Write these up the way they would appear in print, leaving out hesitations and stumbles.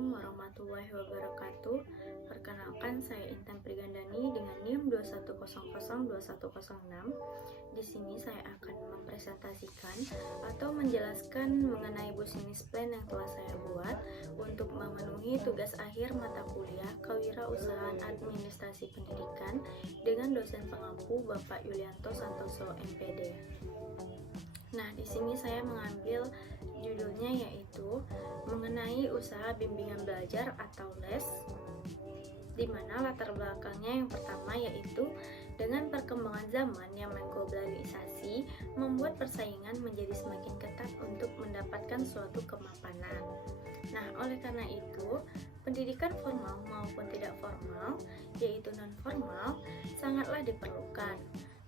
Assalamualaikum warahmatullahi wabarakatuh. Perkenalkan, saya Intan Prigandani dengan NIM 21002106. Di sini saya akan mempresentasikan atau menjelaskan mengenai business plan yang telah saya buat untuk memenuhi tugas akhir mata kuliah Kewirausahaan Administrasi Pendidikan dengan dosen pengampu Bapak Yulianto Santoso MPD. Nah, di sini saya mengambil judulnya yaitu mengenai usaha bimbingan belajar atau les, di mana latar belakangnya yang pertama yaitu dengan perkembangan zaman yang mengglobalisasi membuat persaingan menjadi semakin ketat untuk mendapatkan suatu kemapanan. Nah, oleh karena itu, pendidikan formal maupun tidak formal, yaitu non-formal, sangatlah diperlukan.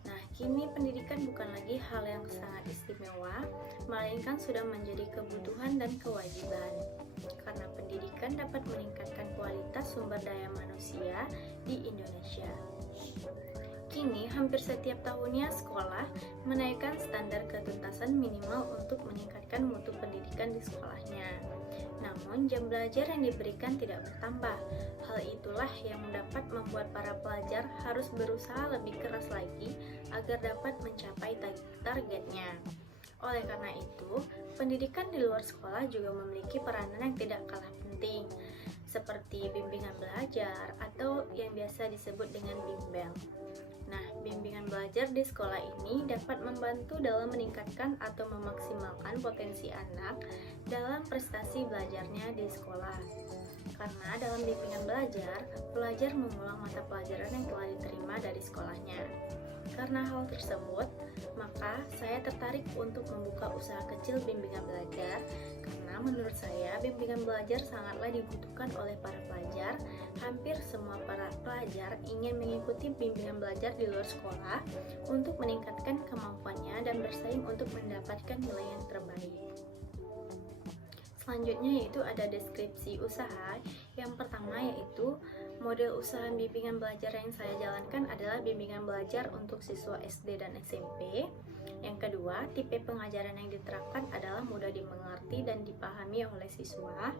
Nah, kini pendidikan bukan lagi hal yang sangat istimewa, melainkan sudah menjadi kebutuhan dan kewajiban. Karena pendidikan dapat meningkatkan kualitas sumber daya manusia di Indonesia. Kini, hampir setiap tahunnya sekolah menaikkan standar ketuntasan minimal untuk meningkatkan mutu pendidikan di sekolahnya. Namun, jam belajar yang diberikan tidak bertambah. Hal itulah yang dapat membuat para pelajar harus berusaha lebih keras lagi agar dapat mencapai targetnya. Oleh karena itu, pendidikan di luar sekolah juga memiliki peranan yang tidak kalah penting, seperti bimbingan belajar atau yang biasa disebut dengan bimbel. Nah, bimbingan belajar di sekolah ini dapat membantu dalam meningkatkan atau memaksimalkan potensi anak dalam prestasi belajarnya di sekolah. Karena dalam bimbingan belajar, pelajar mengulang mata pelajaran yang telah diterima dari sekolahnya. Karena hal tersebut, maka saya tertarik untuk membuka usaha kecil bimbingan belajar karena menurut saya bimbingan belajar sangatlah dibutuhkan oleh para pelajar. Hampir semua para pelajar ingin mengikuti bimbingan belajar di luar sekolah untuk meningkatkan kemampuannya dan bersaing untuk mendapatkan nilai yang terbaik. Selanjutnya yaitu ada deskripsi usaha. Yang pertama yaitu model usaha bimbingan belajar yang saya jalankan adalah bimbingan belajar untuk siswa SD dan SMP. Yang kedua, tipe pengajaran yang diterapkan adalah mudah dimengerti dan dipahami oleh siswa.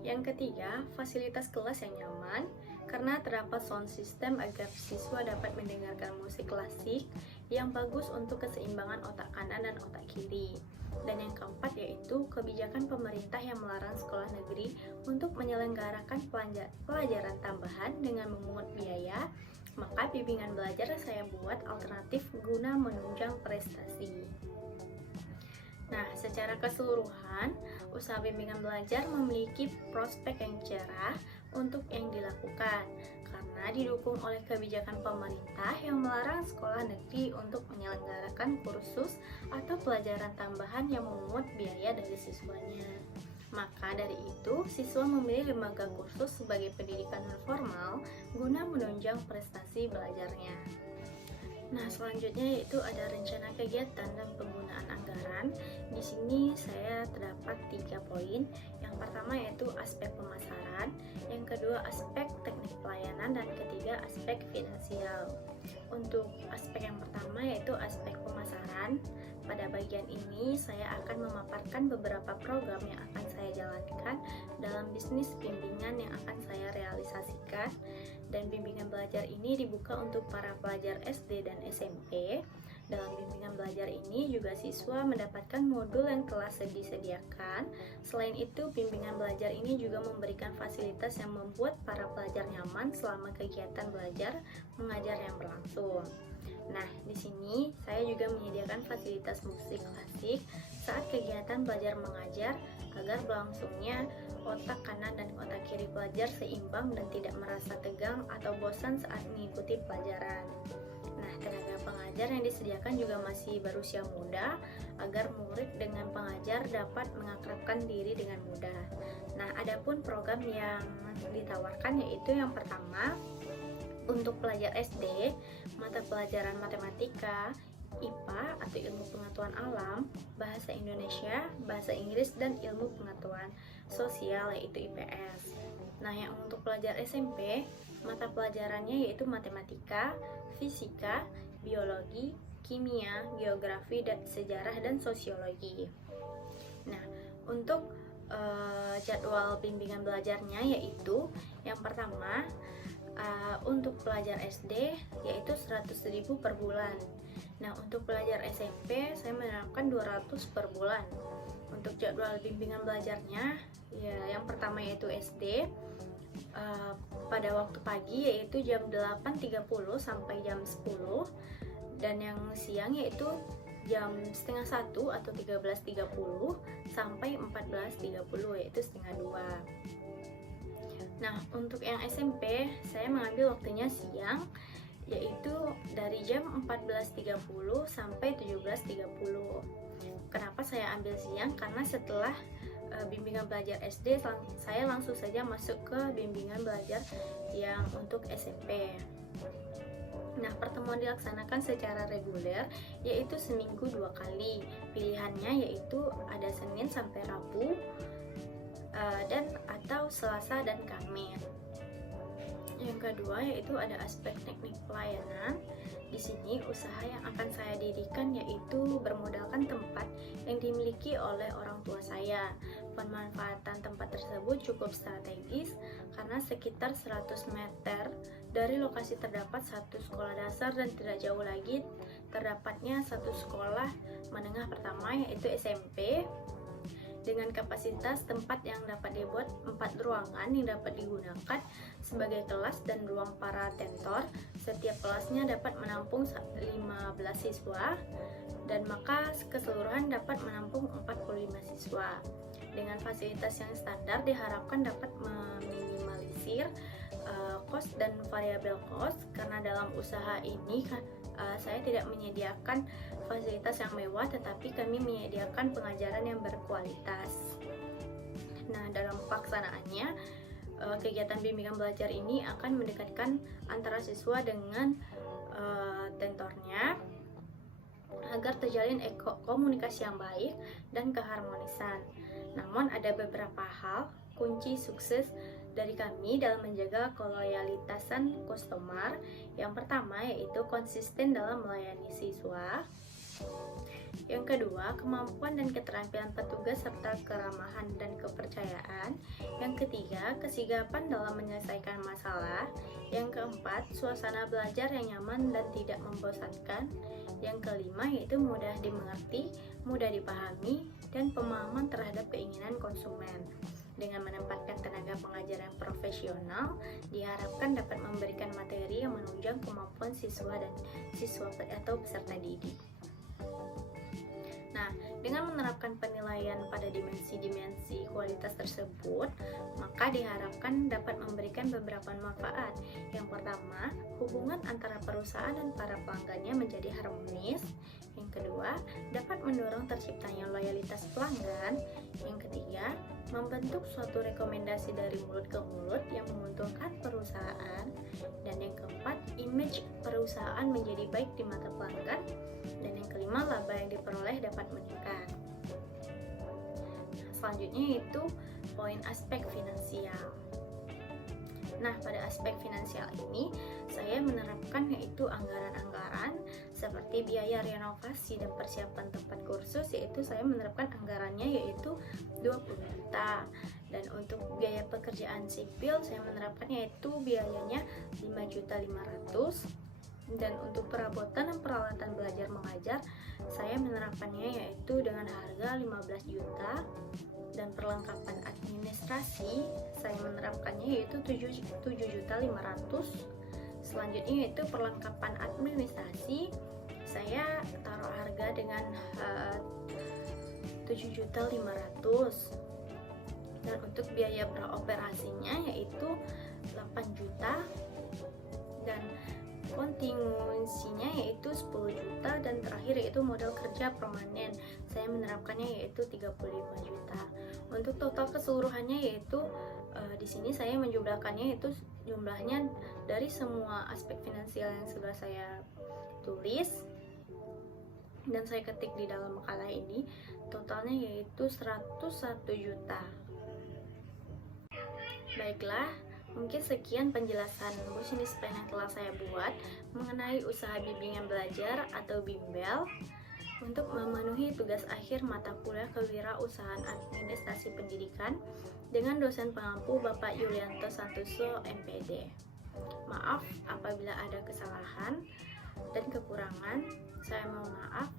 Yang ketiga, fasilitas kelas yang nyaman karena terdapat sound system agar siswa dapat mendengarkan musik klasik yang bagus untuk keseimbangan otak kanan dan otak kiri. Dan yang keempat yaitu kebijakan pemerintah yang melarang sekolah negeri untuk menyelenggarakan pelajaran tambahan dengan memungut biaya. Maka bimbingan belajar saya buat alternatif guna menunjang prestasi. Nah, secara keseluruhan, usaha bimbingan belajar memiliki prospek yang cerah untuk yang dilakukan karena didukung oleh kebijakan pemerintah yang melarang sekolah negeri untuk menyelenggarakan kursus atau pelajaran tambahan yang memungut biaya dari siswanya. Maka dari itu, siswa memilih lembaga kursus sebagai pendidikan non-formal guna menunjang prestasi belajarnya. Nah, selanjutnya yaitu ada rencana kegiatan dan penggunaan anggaran. Di sini saya terdapat 3 poin. Yang pertama yaitu aspek pemasaran, yang kedua aspek teknik pelayanan, dan ketiga aspek finansial. Untuk aspek yang pertama yaitu aspek pemasaran. Pada bagian ini saya akan memaparkan beberapa program yang akan saya jalankan dalam bisnis bimbingan yang akan saya realisasikan. Dan bimbingan belajar ini dibuka untuk para pelajar SD dan SMP. Dalam bimbingan belajar ini juga siswa mendapatkan modul yang telah disediakan. Selain itu, bimbingan belajar ini juga memberikan fasilitas yang membuat para pelajar nyaman selama kegiatan belajar mengajar yang berlangsung. Nah, di sini saya juga menyediakan fasilitas musik klasik saat kegiatan belajar mengajar agar berlangsungnya otak kanan dan otak kiri pelajar seimbang dan tidak merasa tegang atau bosan saat mengikuti pelajaran. Nah, tenaga pengajar yang disediakan juga masih berusia muda agar murid dengan pengajar dapat mengakrabkan diri dengan mudah. Nah, adapun program yang ditawarkan yaitu yang pertama untuk pelajar SD, mata pelajaran matematika, IPA atau ilmu pengetahuan alam, bahasa Indonesia, bahasa Inggris, dan ilmu pengetahuan sosial yaitu IPS. Nah, yang untuk pelajar SMP, mata pelajarannya yaitu matematika, fisika, biologi, kimia, geografi, dan sejarah dan sosiologi. Nah, untuk jadwal bimbingan belajarnya yaitu yang pertama untuk pelajar SD yaitu 100.000 per bulan. Nah, untuk pelajar SMP saya menerapkan 200 per bulan. Untuk jadwal bimbingan belajarnya ya yang pertama yaitu SD pada waktu pagi yaitu jam 8.30 sampai jam 10, dan yang siang yaitu jam setengah 1 atau 13.30 sampai 14.30 yaitu setengah 2. Nah, untuk yang SMP saya mengambil waktunya siang yaitu dari jam 14.30 sampai 17.30. Kenapa saya ambil siang? Karena setelah bimbingan belajar SD saya langsung saja masuk ke bimbingan belajar yang untuk SMP. Nah, pertemuan dilaksanakan secara reguler yaitu seminggu 2 kali. Pilihannya yaitu ada Senin sampai Rabu dan atau Selasa dan Kamis. Yang kedua yaitu ada aspek teknik pelayanan. Di sini usaha yang akan saya dirikan yaitu bermodalkan tempat yang dimiliki oleh orang tua saya. Pemanfaatan tempat tersebut cukup strategis karena sekitar 100 meter dari lokasi terdapat satu sekolah dasar dan tidak jauh lagi terdapatnya satu sekolah menengah pertama yaitu SMP dengan kapasitas tempat yang dapat dibuat 4 ruangan yang dapat digunakan sebagai kelas dan ruang para tentor. Setiap kelasnya dapat menampung 15 siswa dan maka keseluruhan dapat menampung 45 siswa. Dengan fasilitas yang standar diharapkan dapat meminimalisir cost dan variabel cost, karena dalam usaha ini saya tidak menyediakan fasilitas yang mewah, tetapi kami menyediakan pengajaran yang berkualitas. Nah, dalam pelaksanaannya kegiatan bimbingan belajar ini akan mendekatkan antara siswa dengan tentornya agar terjalin komunikasi yang baik dan keharmonisan. Namun ada beberapa hal kunci sukses dari kami dalam menjaga keloyalitasan customer. Yang pertama yaitu konsisten dalam melayani siswa. Yang kedua, kemampuan dan keterampilan petugas serta keramahan dan kepercayaan. Yang ketiga, kesigapan dalam menyelesaikan masalah. Yang keempat, suasana belajar yang nyaman dan tidak membosankan. Yang kelima yaitu mudah dimengerti, mudah dipahami, dan pemahaman terhadap keinginan konsumen. Dengan menempatkan tenaga pengajar yang profesional, diharapkan dapat memberikan materi yang menunjang kemampuan siswa dan siswa atau peserta didik. Nah, dengan menerapkan penilaian pada dimensi-dimensi kualitas tersebut, maka diharapkan dapat memberikan beberapa manfaat. Yang pertama, hubungan antara perusahaan dan para pelanggannya menjadi harmonis. Yang kedua, dapat mendorong terciptanya loyalitas pelanggan. Yang ketiga, membentuk suatu rekomendasi dari mulut ke mulut yang menguntungkan perusahaan. Dan yang keempat, image perusahaan menjadi baik di mata pelanggan. Dan yang kelima, laba yang diperoleh dapat meningkat. Selanjutnya yaitu poin aspek finansial. Nah, pada aspek finansial ini saya menerapkan yaitu anggaran-anggaran seperti biaya renovasi dan persiapan tempat kursus, yaitu saya menerapkan anggarannya yaitu 20 juta. Dan untuk biaya pekerjaan sipil saya menerapkan yaitu biayanya 5.500.000. Dan untuk perabotan dan peralatan belajar mengajar saya menerapkannya yaitu dengan harga 15 juta. Dan perlengkapan administrasi saya menerapkannya yaitu 7.500.000. Selanjutnya yaitu perlengkapan administrasi saya taruh harga dengan 7.500.000. Dan untuk biaya beroperasinya yaitu 8 juta. Dan kontingensinya yaitu 10 juta, dan terakhir yaitu modal kerja permanen saya menerapkannya yaitu 35 juta. Untuk total keseluruhannya yaitu di sini saya menjumlahkannya yaitu jumlahnya dari semua aspek finansial yang sudah saya tulis dan saya ketik di dalam makalah ini, totalnya yaitu 101 juta. Baiklah, mungkin sekian penjelasan Business Plan yang telah saya buat mengenai usaha bimbingan belajar atau bimbel untuk memenuhi tugas akhir mata kuliah kewirausahaan administrasi pendidikan dengan dosen pengampu Bapak Yulianto Santoso, MPD. Maaf apabila ada kesalahan dan kekurangan, saya mohon maaf.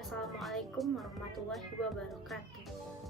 Assalamualaikum warahmatullahi wabarakatuh.